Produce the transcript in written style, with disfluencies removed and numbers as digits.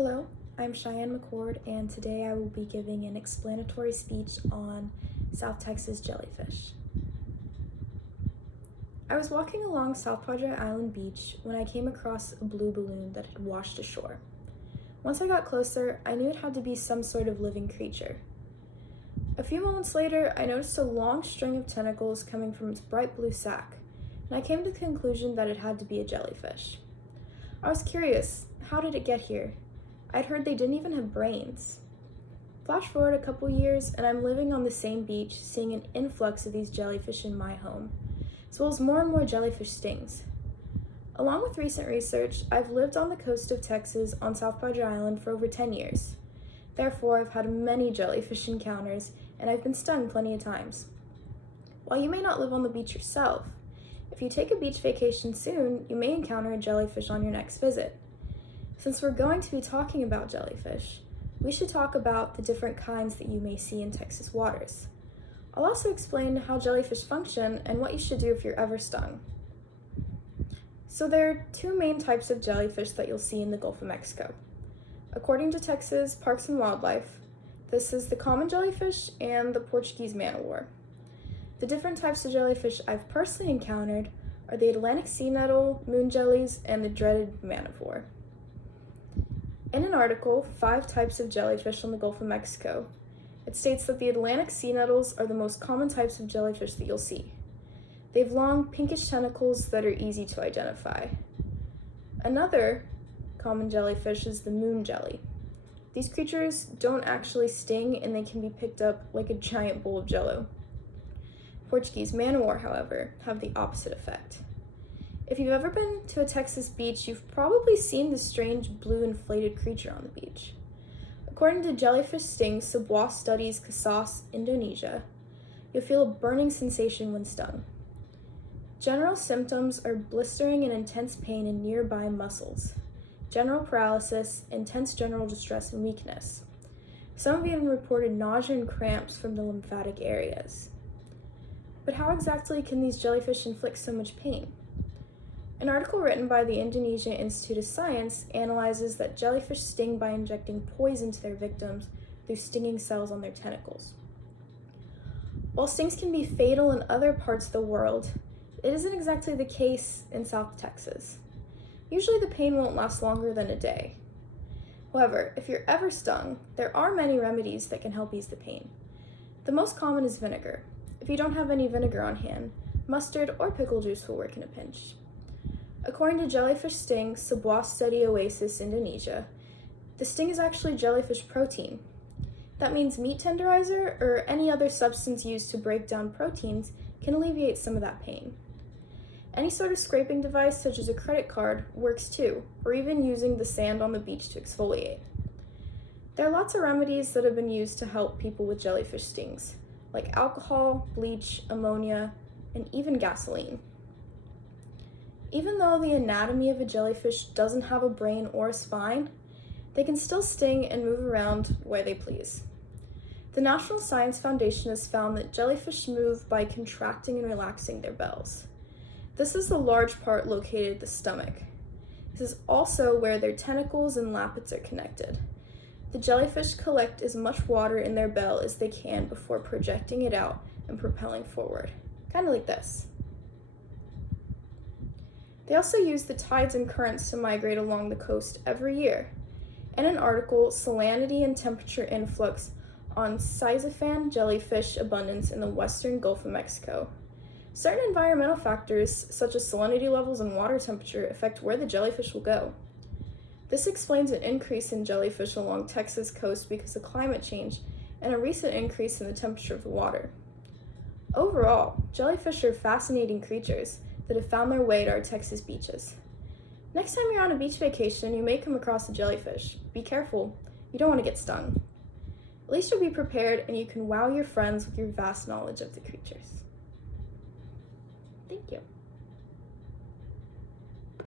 Hello, I'm Cheyenne McCord, and today I will be giving an explanatory speech on South Texas jellyfish. I was walking along South Padre Island Beach when I came across a blue balloon that had washed ashore. Once I got closer, I knew it had to be some sort of living creature. A few moments later, I noticed a long string of tentacles coming from its bright blue sac, and I came to the conclusion that it had to be a jellyfish. I was curious, how did it get here? I'd heard they didn't even have brains. Flash forward a couple years, and I'm living on the same beach, seeing an influx of these jellyfish in my home, as well as more and more jellyfish stings. Along with recent research, I've lived on the coast of Texas on South Padre Island for over 10 years. Therefore, I've had many jellyfish encounters, and I've been stung plenty of times. While you may not live on the beach yourself, if you take a beach vacation soon, you may encounter a jellyfish on your next visit. Since we're going to be talking about jellyfish, we should talk about the different kinds that you may see in Texas waters. I'll also explain how jellyfish function and what you should do if you're ever stung. So there are two main types of jellyfish that you'll see in the Gulf of Mexico. According to Texas Parks and Wildlife, this is the common jellyfish and the Portuguese man-o-war. The different types of jellyfish I've personally encountered are the Atlantic sea nettle, moon jellies, and the dreaded man-o-war. In an article, 5 Types of Jellyfish on the Gulf of Mexico, it states that the Atlantic sea nettles are the most common types of jellyfish that you'll see. They have long, pinkish tentacles that are easy to identify. Another common jellyfish is the moon jelly. These creatures don't actually sting, and they can be picked up like a giant bowl of jello. Portuguese man-o-war, however, have the opposite effect. If you've ever been to a Texas beach, you've probably seen this strange blue inflated creature on the beach. According to Jellyfish Sting Sebuah Studies Casas, Indonesia, you'll feel a burning sensation when stung. General symptoms are blistering and intense pain in nearby muscles, general paralysis, intense general distress, and weakness. Some have even reported nausea and cramps from the lymphatic areas. But how exactly can these jellyfish inflict so much pain? An article written by the Indonesia Institute of Science analyzes that jellyfish sting by injecting poison to their victims through stinging cells on their tentacles. While stings can be fatal in other parts of the world, it isn't exactly the case in South Texas. Usually the pain won't last longer than a day. However, if you're ever stung, there are many remedies that can help ease the pain. The most common is vinegar. If you don't have any vinegar on hand, mustard or pickle juice will work in a pinch. According to Jellyfish Sting Sebuah Study Oasis, Indonesia, the sting is actually jellyfish protein. That means meat tenderizer or any other substance used to break down proteins can alleviate some of that pain. Any sort of scraping device, such as a credit card, works too, or even using the sand on the beach to exfoliate. There are lots of remedies that have been used to help people with jellyfish stings, like alcohol, bleach, ammonia, and even gasoline. Even though the anatomy of a jellyfish doesn't have a brain or a spine, they can still sting and move around where they please. The National Science Foundation has found that jellyfish move by contracting and relaxing their bells. This is the large part located at the stomach. This is also where their tentacles and lappets are connected. The jellyfish collect as much water in their bell as they can before projecting it out and propelling forward, kind of like this. They also use the tides and currents to migrate along the coast every year. In an article, Salinity and Temperature Influx on Sisyphan Jellyfish Abundance in the Western Gulf of Mexico, certain environmental factors, such as salinity levels and water temperature, affect where the jellyfish will go. This explains an increase in jellyfish along Texas coast because of climate change and a recent increase in the temperature of the water. Overall, jellyfish are fascinating creatures that have found their way to our Texas beaches. Next time you're on a beach vacation, you may come across a jellyfish. Be careful, you don't want to get stung. At least you'll be prepared and you can wow your friends with your vast knowledge of the creatures. Thank you.